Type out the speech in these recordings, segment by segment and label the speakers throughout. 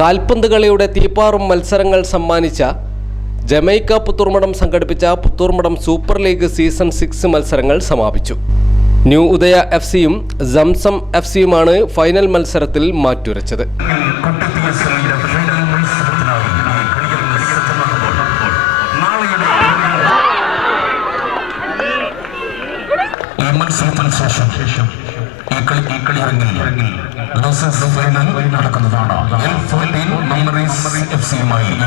Speaker 1: കാൽപന്ത് കളിയുടെ തീപ്പാറും മത്സരങ്ങൾ സമ്മാനിച്ച ജമൈക്ക പുത്തൂർമഠം സംഘടിപ്പിച്ച Puthurmadam super league season six മത്സരങ്ങൾ സമാപിച്ചു. ന്യൂ ഉദയ എഫ് സിയും സംസം എഫ് സിയുമാണ് ഫൈനൽ മത്സരത്തിൽ മാറ്റുരച്ചത്.
Speaker 2: ശേഷം ഈ കളി ഈ കളി നടക്കുന്നതാണ്. മെമ്മറീസ് ഈ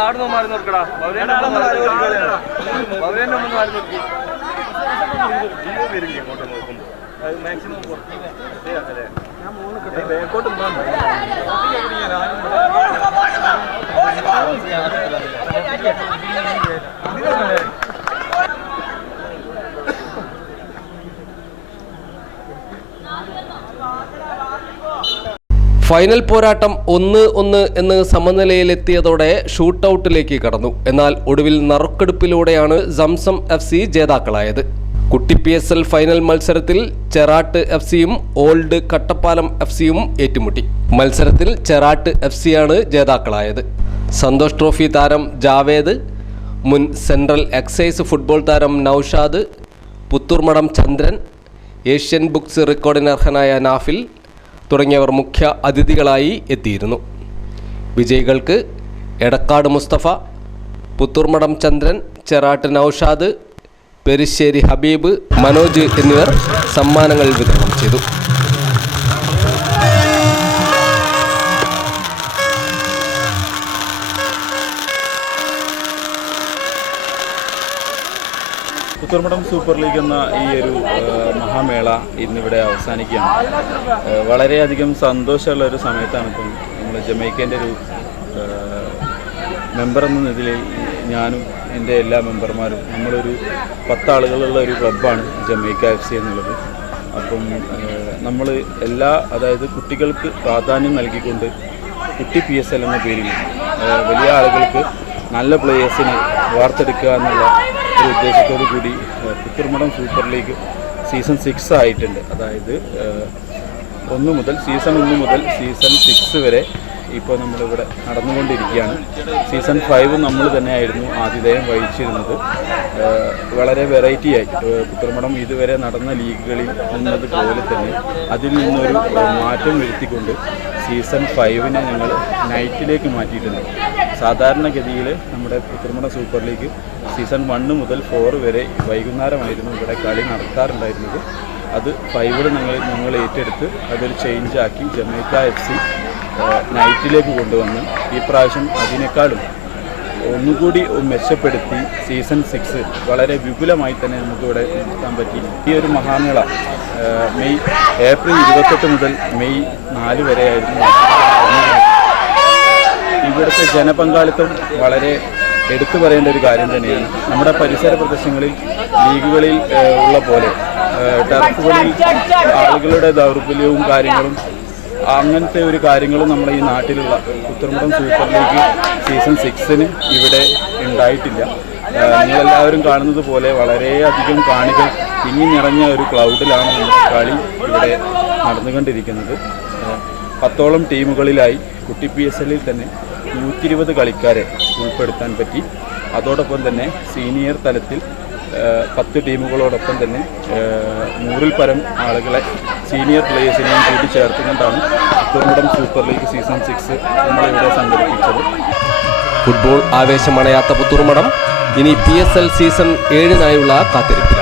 Speaker 3: ആടുന്നു മാറി മാറി നോക്കിക്കളയാ. പൗരേന്റെ ഒന്ന് മാറി നോക്കി ജീവൻ വരില്ല ഇങ്ങോട്ട് നോക്കുമ്പോ അത് മാക്സിമം ബാക്കോട്ട്
Speaker 1: ഫൈനൽ പോരാട്ടം ഒന്ന് ഒന്ന് എന്ന് സമനിലയിലെത്തിയതോടെ ഷൂട്ടൌട്ടിലേക്ക് കടന്നു. എന്നാൽ ഒടുവിൽ നറുക്കെടുപ്പിലൂടെയാണ് സംസം എഫ് സി ജേതാക്കളായത്. കുട്ടി പി എസ് എൽ ഫൈനൽ മത്സരത്തിൽ ചെറാട്ട് എഫ് സിയും ഓൾഡ് കട്ടപ്പാലം എഫ് സിയും ഏറ്റുമുട്ടി. മത്സരത്തിൽ ചെറാട്ട് എഫ് സിയാണ് ജേതാക്കളായത്. സന്തോഷ് ട്രോഫി താരം ജാവേദ് മുൻ സെൻട്രൽ എക്സൈസ് ഫുട്ബോൾ താരം നൌഷാദ് പുത്തൂർമടം ചന്ദ്രൻ ഏഷ്യൻ ബുക്സ് റെക്കോർഡിന് അർഹനായ നാഫിൽ തുടങ്ങിയവർ മുഖ്യ അതിഥികളായി എത്തിയിരുന്നു. വിജയികൾക്ക് എടക്കാട് മുസ്തഫ പുത്തൂർമടം ചന്ദ്രൻ ചെറാട്ട് നൌഷാദ് പെരിശ്ശേരി ഹബീബ് മനോജ് എന്നിവർ സമ്മാനങ്ങൾ വിതരണം ചെയ്തു.
Speaker 3: പുത്തൂർമഠം സൂപ്പർ ലീഗ് എന്ന ഈ ഒരു മഹാമേള ഇന്നിവിടെ അവസാനിക്കുകയാണ്. വളരെയധികം സന്തോഷമുള്ള ഒരു സമയത്താണ് ഇപ്പം നമ്മൾ ജമൈക്കേന്റെ ഒരു മെമ്പർ എന്ന നിലയിൽ ഞാനും എന്റെ എല്ലാ മെമ്പർമാരും നമ്മളൊരു പത്താളുകളുള്ള ഒരു ക്ലബ്ബാണ് ജമൈക്ക എഫ് സി എന്നുള്ളത്. അപ്പം നമ്മൾ എല്ലാ അതായത് കുട്ടികൾക്ക് പ്രാധാന്യം നൽകിക്കൊണ്ട് കുട്ടി പി എസ് എൽ എന്ന പേരിൽ വലിയ ആളുകൾക്ക് നല്ല പ്ലേയേഴ്സിനെ വാർത്തെടുക്കുക എന്നുള്ള ഒരു ഉദ്ദേശത്തോടു കൂടി Puthurmadam super league season six ആയിട്ടുണ്ട്. അതായത് ഒന്ന് മുതൽ സീസൺ ഒന്ന് മുതൽ സീസൺ സിക്സ് വരെ ഇപ്പോൾ നമ്മളിവിടെ നടന്നുകൊണ്ടിരിക്കുകയാണ്. സീസൺ ഫൈവ് നമ്മൾ തന്നെയായിരുന്നു ആതിഥേയം വഹിച്ചിരുന്നത്. വളരെ വെറൈറ്റി ആയി. ഏഹ് ഇതുവരെ നടന്ന ലീഗുകളിൽ നിന്നതുപോലെ തന്നെ അതിൽ നിന്നൊരു മാറ്റം വരുത്തിക്കൊണ്ട് സീസൺ ഫൈവിനെ ഞങ്ങൾ നൈറ്റിലേക്ക് മാറ്റിയിട്ടുണ്ട്. സാധാരണഗതിയിൽ നമ്മുടെ Puthurmadam super league season one മുതൽ ഫോർ വരെ വൈകുന്നേരമായിരുന്നു ഇവിടെ കളി നടത്താറുണ്ടായിരുന്നത്. അത് ഫൈവിൽ ഞങ്ങൾ ഞങ്ങൾ ഏറ്റെടുത്ത് അതൊരു ചേഞ്ചാക്കി ജമൈക്ക എഫ് സി നൈറ്റിലേക്ക് കൊണ്ടുവന്ന് ഈ പ്രാവശ്യം അതിനേക്കാളും ഒന്നുകൂടി മെച്ചപ്പെടുത്തി സീസൺ സിക്സ് വളരെ വിപുലമായി തന്നെ നമുക്കിവിടെ നടത്താൻ പറ്റി. ഈ ഒരു മഹാമേള മെയ് ഏപ്രിൽ ഇരുപത്തെട്ട് മുതൽ മെയ് നാല് വരെയായിരുന്നു. ഇവിടുത്തെ ജനപങ്കാളിത്തം വളരെ എടുത്തു പറയേണ്ട ഒരു കാര്യം തന്നെയാണ്. നമ്മുടെ പരിസര പ്രദേശങ്ങളിൽ ലീഗുകളിൽ ഉള്ള പോലെ ടർഫുകളിൽ ആളുകളുടെ ദൗർബല്യവും കാര്യങ്ങളും അങ്ങനത്തെ ഒരു കാര്യങ്ങളും നമ്മൾ ഈ നാട്ടിലുള്ള ഉത്തർമുഖം സൂപ്പർ ലീഗ് സീസൺ സിക്സിന് ഇവിടെ ഉണ്ടായിട്ടില്ല. നിങ്ങളെല്ലാവരും കാണുന്നത് പോലെ വളരെയധികം കാണികൾ തിങ്ങി നിറഞ്ഞ ഒരു ക്ലൗഡിലാണ് നമ്മുടെ കളി ഇവിടെ നടന്നുകൊണ്ടിരിക്കുന്നത്. പത്തോളം ടീമുകളിലായി കുട്ടി പി എസ് എല്ലിൽ തന്നെ നൂറ്റി ഇരുപത് കളിക്കാരെ ഉൾപ്പെടുത്താൻ പറ്റി. അതോടൊപ്പം തന്നെ സീനിയർ തലത്തിൽ പത്ത് ടീമുകളോടൊപ്പം തന്നെ നൂറിൽ പരം ആളുകളെ സീനിയർ പ്ലേയേഴ്സിനെയും കൂട്ടി ചേർത്തുകൊണ്ടാണ് തുറമുടം സൂപ്പർ ലീഗ് സീസൺ സിക്സ് നമ്മളിവിടെ സംഘടിപ്പിച്ചത്.
Speaker 1: ഫുട്ബോൾ ആവേശമണയാത്ത പുത്തൂർമഠം ഇനി പി എസ് എൽ സീസൺ ഏഴിനായുള്ള കാത്തിരിപ്പിലാണ്.